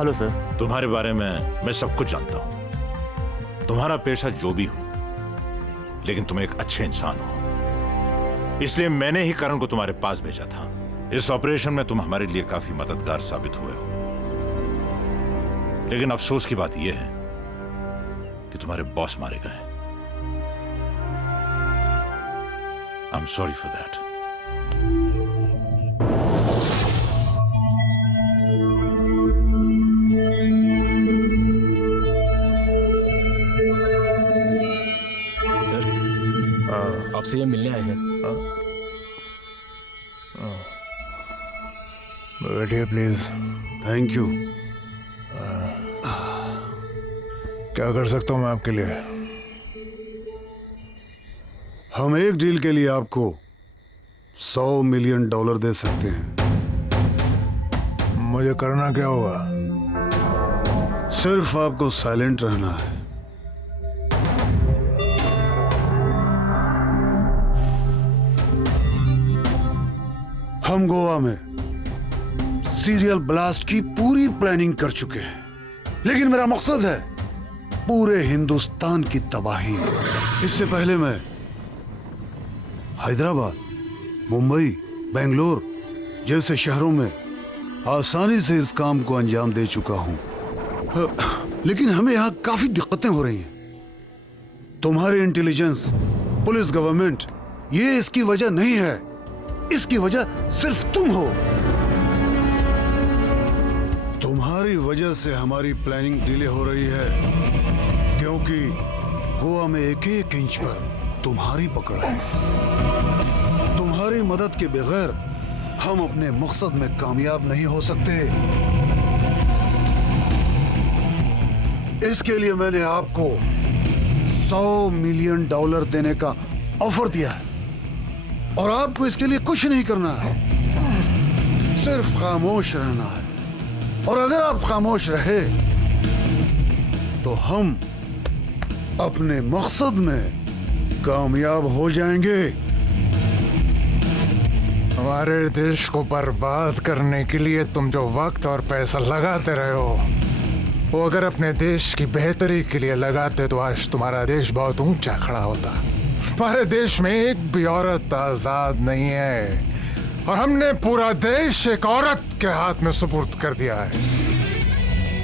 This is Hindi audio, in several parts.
Hello sir. तुम्हारे बारे में मैं सब कुछ जानता हूं, तुम्हारा पेशा जो भी हो, लेकिन तुम एक अच्छे इंसान हो, इसलिए मैंने ही करण को तुम्हारे पास भेजा था। इस ऑपरेशन में तुम हमारे लिए काफी मददगार साबित हुए हो, लेकिन अफसोस की बात यह है कि तुम्हारे बॉस मारे गए। I am sorry for that. आपसे ये मिलने आए हैं। बैठिए प्लीज। Thank you. क्या कर सकता हूँ मैं आपके लिए? हम एक डील के लिए आपको $100 मिलियन दे सकते हैं। मुझे करना क्या होगा? सिर्फ आपको साइलेंट रहना है। हम गोवा में सीरियल ब्लास्ट की पूरी प्लानिंग कर चुके हैं, लेकिन मेरा मकसद है पूरे हिंदुस्तान की तबाही। इससे पहले मैं हैदराबाद, मुंबई, बेंगलोर जैसे शहरों में आसानी से इस काम को अंजाम दे चुका हूं, लेकिन हमें यहां काफी दिक्कतें हो रही हैं। तुम्हारी इंटेलिजेंस, पुलिस, गवर्नमेंट, ये इसकी वजह नहीं है। इसकी वजह सिर्फ तुम हो। तुम्हारी वजह से हमारी प्लानिंग डिले हो रही है, क्योंकि गोवा में एक एक इंच पर तुम्हारी पकड़ है। तुम्हारी मदद के बगैर हम अपने मकसद में कामयाब नहीं हो सकते। इसके लिए मैंने आपको $100 मिलियन देने का ऑफर दिया है, और आपको इसके लिए कुछ नहीं करना है, सिर्फ खामोश रहना है। और अगर आप खामोश रहे तो हम अपने मकसद में कामयाब हो जाएंगे। हमारे देश को बर्बाद करने के लिए तुम जो वक्त और पैसा लगाते रहे हो, वो अगर अपने देश की बेहतरी के लिए लगाते तो आज तुम्हारा देश बहुत ऊंचा खड़ा होता। हमारे देश में एक भी औरत आजाद नहीं है, और हमने पूरा देश एक औरत के हाथ में सुपुर्द कर दिया है।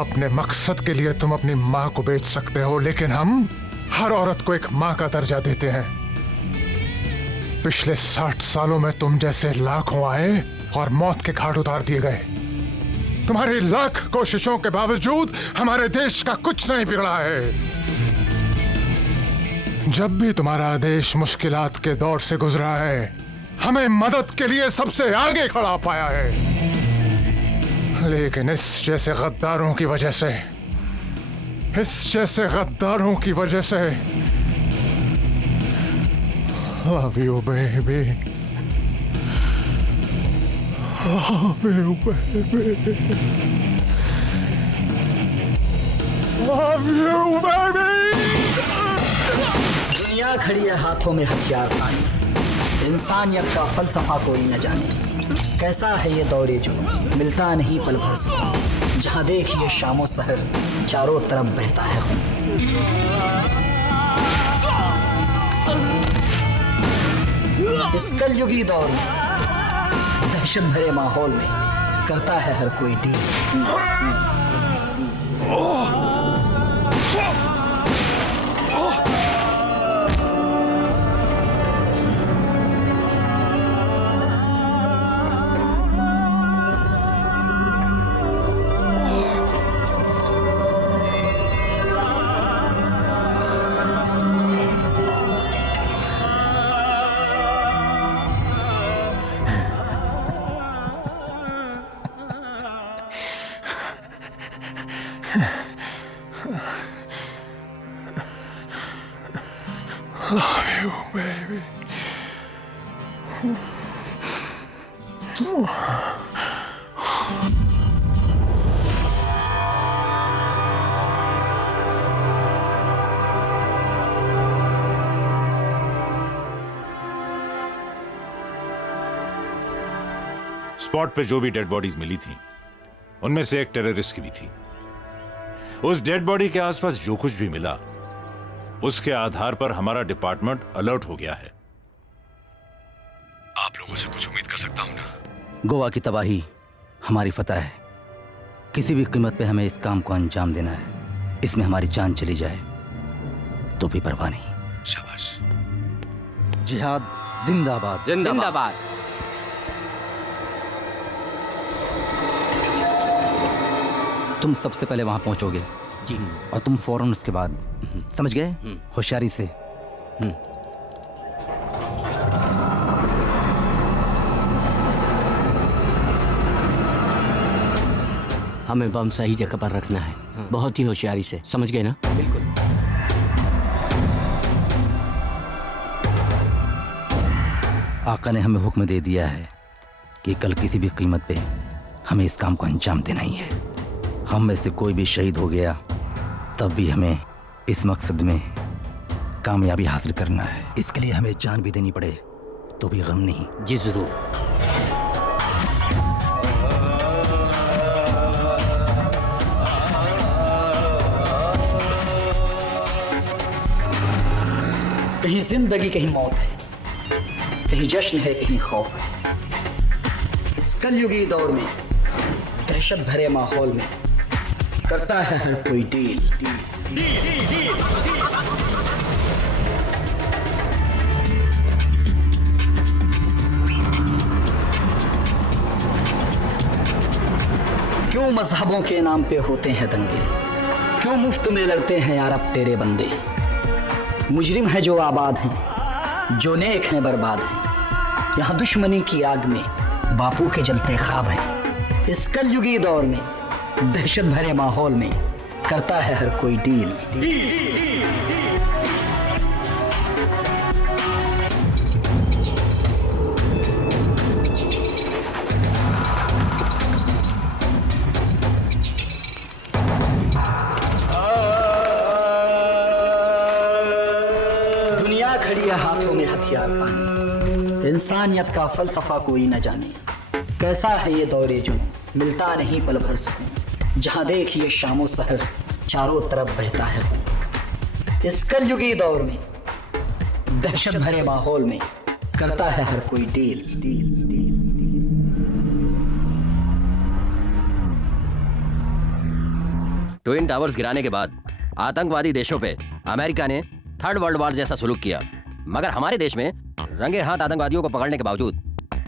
अपने मकसद के लिए तुम अपनी माँ को बेच सकते हो, लेकिन हम हर औरत को एक माँ का दर्जा देते हैं। पिछले 60 सालों में तुम जैसे लाखों आए और मौत के घाट उतार दिए गए। तुम्हारी लाख कोशिशों के बावजूद हमारे देश का कुछ नहीं बिगड़ा है। जब भी तुम्हारा देश मुश्किलात के दौर से गुजरा है, हमें मदद के लिए सबसे आगे खड़ा पाया है। लेकिन इस जैसे गद्दारों की वजह से, Love you, baby. Love you, baby. Love you, baby. दुनिया खड़ी है हाथों में हथियार पानी, इंसानियत का फलसफा कोई न जाने। कैसा है ये दौरे जो मिलता नहीं पल भर सुकून, जहाँ देखिए शामो सहर चारों तरफ बहता है खून। इस कलयुगी दौर में दहशत भरे माहौल में करता है हर कोई deal. Love you, baby. Spot पे जो भी डेड बॉडीज मिली थी, उनमें से एक टेररिस्ट की भी थी। उस डेड बॉडी के आसपास जो कुछ भी मिला, उसके आधार पर हमारा डिपार्टमेंट अलर्ट हो गया है। आप लोगों से कुछ उम्मीद कर सकता हूं ना? गोवा की तबाही हमारी फतह है। किसी भी कीमत पे हमें इस काम को अंजाम देना है। इसमें हमारी जान चली जाए तो भी परवाह नहीं। शाबाश। जिहाद जिंदाबाद। जिंदाबाद। तुम सबसे पहले वहां पहुंचोगे जी, और तुम फौरन उसके बाद, समझ गए? होशियारी से। हमें बम सही जगह पर रखना है, बहुत ही होशियारी से, समझ गए ना? बिल्कुल। आका ने हमें हुक्म दे दिया है कि कल किसी भी कीमत पे हमें इस काम को अंजाम देना ही है। हम में से कोई भी शहीद हो गया तब भी हमें इस मकसद में कामयाबी हासिल करना है। इसके लिए हमें जान भी देनी पड़े तो भी गम नहीं। जी जरूर। कहीं जिंदगी कहीं मौत है, कहीं जश्न है कहीं खौफ है। इस कलयुगी दौर में दहशत भरे माहौल में करता है हर कोई डील। क्यों मजहबों के नाम पे होते हैं दंगे, क्यों मुफ्त में लड़ते हैं यार अब तेरे बंदे। मुजरिम है जो आबाद हैं, जो नेक हैं बर्बाद हैं। यहाँ दुश्मनी की आग में बापू के जलते ख्वाब हैं। इस कलयुगी दौर में दहशत भरे माहौल में करता है हर कोई डील। दुनिया खड़ी है हाथों में हथियार पानी, इंसानियत का फलसफा कोई न जाने। कैसा है ये दौरे जो मिलता नहीं पल भर सुकून। जहां देखिए शामो सहर चारों तरफ बहता है खून। इस कलयुगी दौर में दहशत भरे माहौल में करता है हर कोई डील। ट्विन टावर्स गिराने के बाद आतंकवादी देशों पे अमेरिका ने थर्ड वर्ल्ड वॉर जैसा सुलूक किया, मगर हमारे देश में रंगे हाथ आतंकवादियों को पकड़ने के बावजूद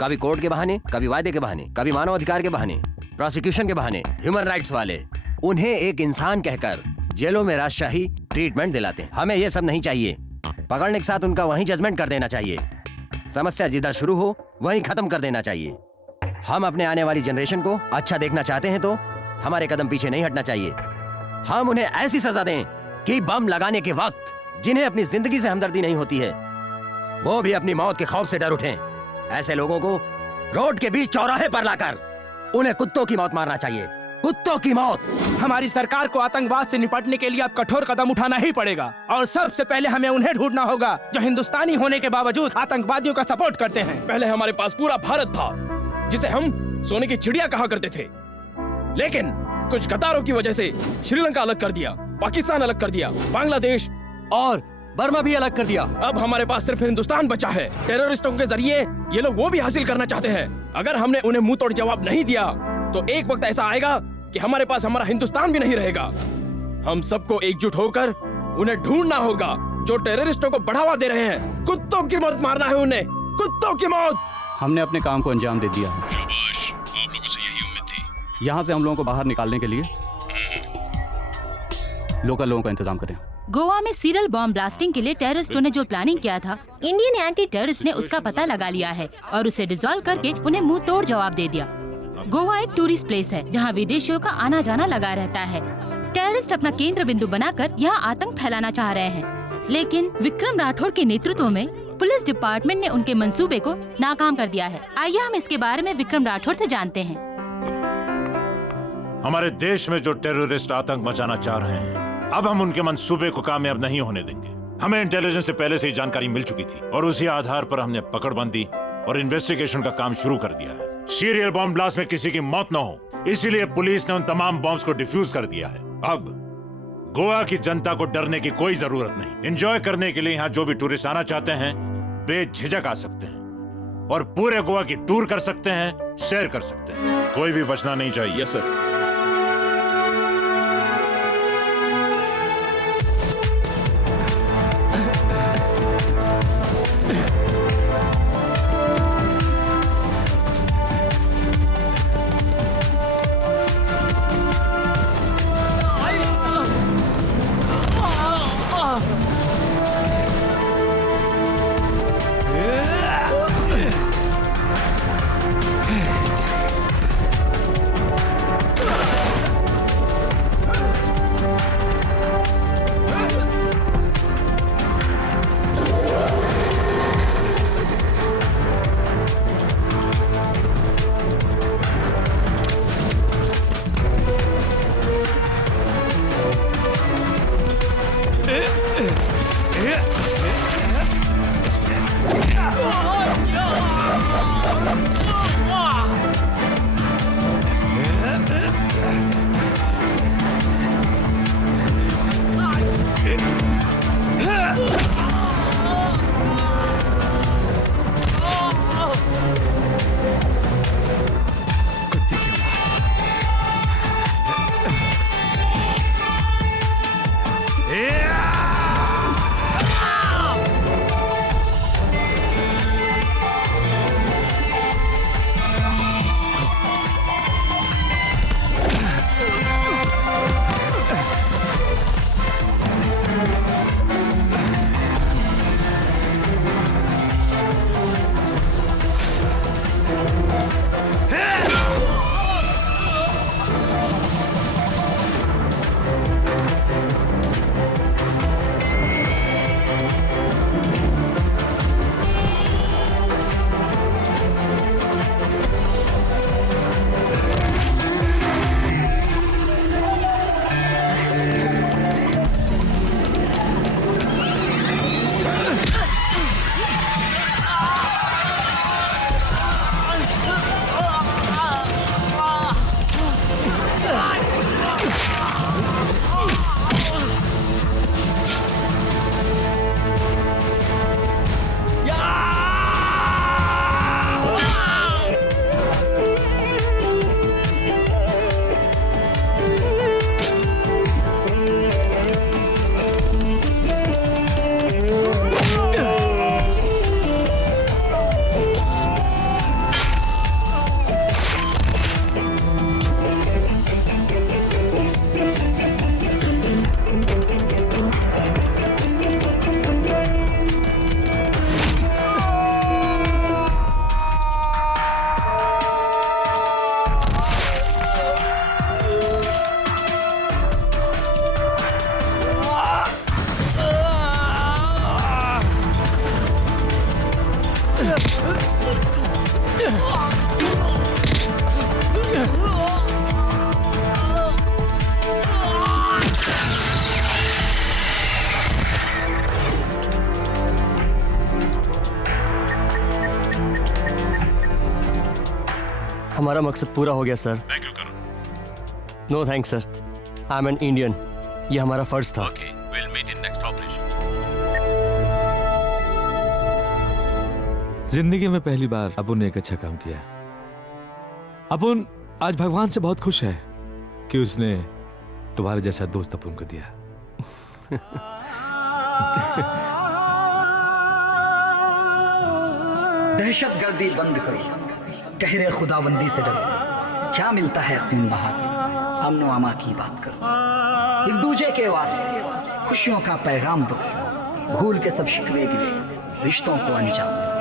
कभी कोर्ट के बहाने, कभी वायदे के बहाने, कभी मानव अधिकार के बहाने, प्रोसिक्यूशन के बहाने, ह्यूमन राइट्स वाले उन्हें एक इंसान कहकर जेलों में राजशाही ट्रीटमेंट दिलाते हैं। हमें यह सब नहीं चाहिए। पकड़ने के साथ उनका वहीं जजमेंट कर देना चाहिए। समस्या जिधर शुरू हो वहीं खत्म कर देना चाहिए। हम अपने आने वाली जनरेशन को अच्छा देखना चाहते हैं तो हमारे कदम पीछे नहीं हटना चाहिए। हम उन्हें ऐसी सजा दें कि बम लगाने के वक्त जिन्हें अपनी जिंदगी से हमदर्दी नहीं होती है, वो भी अपनी मौत के खौफ से डर उठें। ऐसे लोगों को रोड के बीच चौराहे पर लाकर उन्हें कुत्तों की मौत मारना चाहिए, कुत्तों की मौत। हमारी सरकार को आतंकवाद से निपटने के लिए अब कठोर कदम उठाना ही पड़ेगा, और सबसे पहले हमें उन्हें ढूंढना होगा जो हिंदुस्तानी होने के बावजूद आतंकवादियों का सपोर्ट करते हैं। पहले हमारे पास पूरा भारत था जिसे हम सोने की चिड़िया कहा करते थे, लेकिन कुछ गद्दारों की वजह से श्रीलंका अलग कर दिया, पाकिस्तान अलग कर दिया, बांग्लादेश और बर्मा भी अलग कर दिया। अब हमारे पास सिर्फ हिंदुस्तान बचा है। टेररिस्टों के जरिए ये लोग वो भी हासिल करना चाहते हैं। अगर हमने उन्हें मुंह तोड़ जवाब नहीं दिया तो एक वक्त ऐसा आएगा कि हमारे पास हमारा हिंदुस्तान भी नहीं रहेगा। हम सबको एकजुट होकर उन्हें ढूंढना होगा जो टेररिस्टों को बढ़ावा दे रहे हैं। कुत्तों की मौत मारना है उन्हें, कुत्तों की मौत। हमने अपने काम को अंजाम दे दिया। शाबाश, आप लोगों से यही उम्मीद थी। यहाँ से हम लोगों को बाहर निकालने के लिए लोकल लोगों का इंतजाम करें। गोवा में सीरियल बॉम्ब ब्लास्टिंग के लिए टेररिस्टों ने जो प्लानिंग किया था, इंडियन एंटी टेररिस्ट ने उसका पता लगा लिया है और उसे डिसॉल्व करके उन्हें मुंह तोड़ जवाब दे दिया। गोवा एक टूरिस्ट प्लेस है जहां विदेशियों का आना जाना लगा रहता है। टेररिस्ट अपना केंद्र बिंदु बनाकर यहाँ आतंक फैलाना चाह रहे हैं, लेकिन विक्रम राठौड़ के नेतृत्व में पुलिस डिपार्टमेंट ने उनके मंसूबे को नाकाम कर दिया है। आइए हम इसके बारे में विक्रम राठौड़ से जानते हैं। हमारे देश में जो टेररिस्ट आतंक मचाना चाह रहे हैं, अब हम उनके मंसूबे को कामयाब नहीं होने देंगे। हमें इंटेलिजेंस से पहले से ही जानकारी मिल चुकी थी और उसी आधार पर हमने पकड़बंदी और इन्वेस्टिगेशन का काम शुरू कर दिया है। सीरियल बॉम्ब ब्लास्ट में किसी की मौत न हो, इसीलिए पुलिस ने उन तमाम बॉम्ब्स को डिफ्यूज कर दिया है। अब गोवा की जनता को डरने की कोई जरूरत नहीं। एंजॉय करने के लिए यहाँ जो भी टूरिस्ट आना चाहते हैं बेझिझक आ सकते हैं और पूरे गोवा की टूर कर सकते हैं, सैर कर सकते हैं। कोई भी बचना नहीं चाहिए। Yes sir. हमारा मकसद पूरा हो गया sir. Thank you Karan. No thanks sir, I am an Indian. ये हमारा फर्ज था। Okay, will meet in next operation. जिंदगी में पहली बार अपुन ने एक अच्छा काम किया। अपुन आज भगवान से बहुत खुश है कि उसने तुम्हारे जैसा दोस्त अपुन को दिया। दहशतगर्दी बंद करो, कहरे खुदाबंदी से डरो। क्या मिलता है खून बहा के, अमन अमा की बात करो। एक दूजे के वास्ते खुशियों का पैगाम दो, भूल के सब शिकवे गिले रिश्तों को अंजाम दो।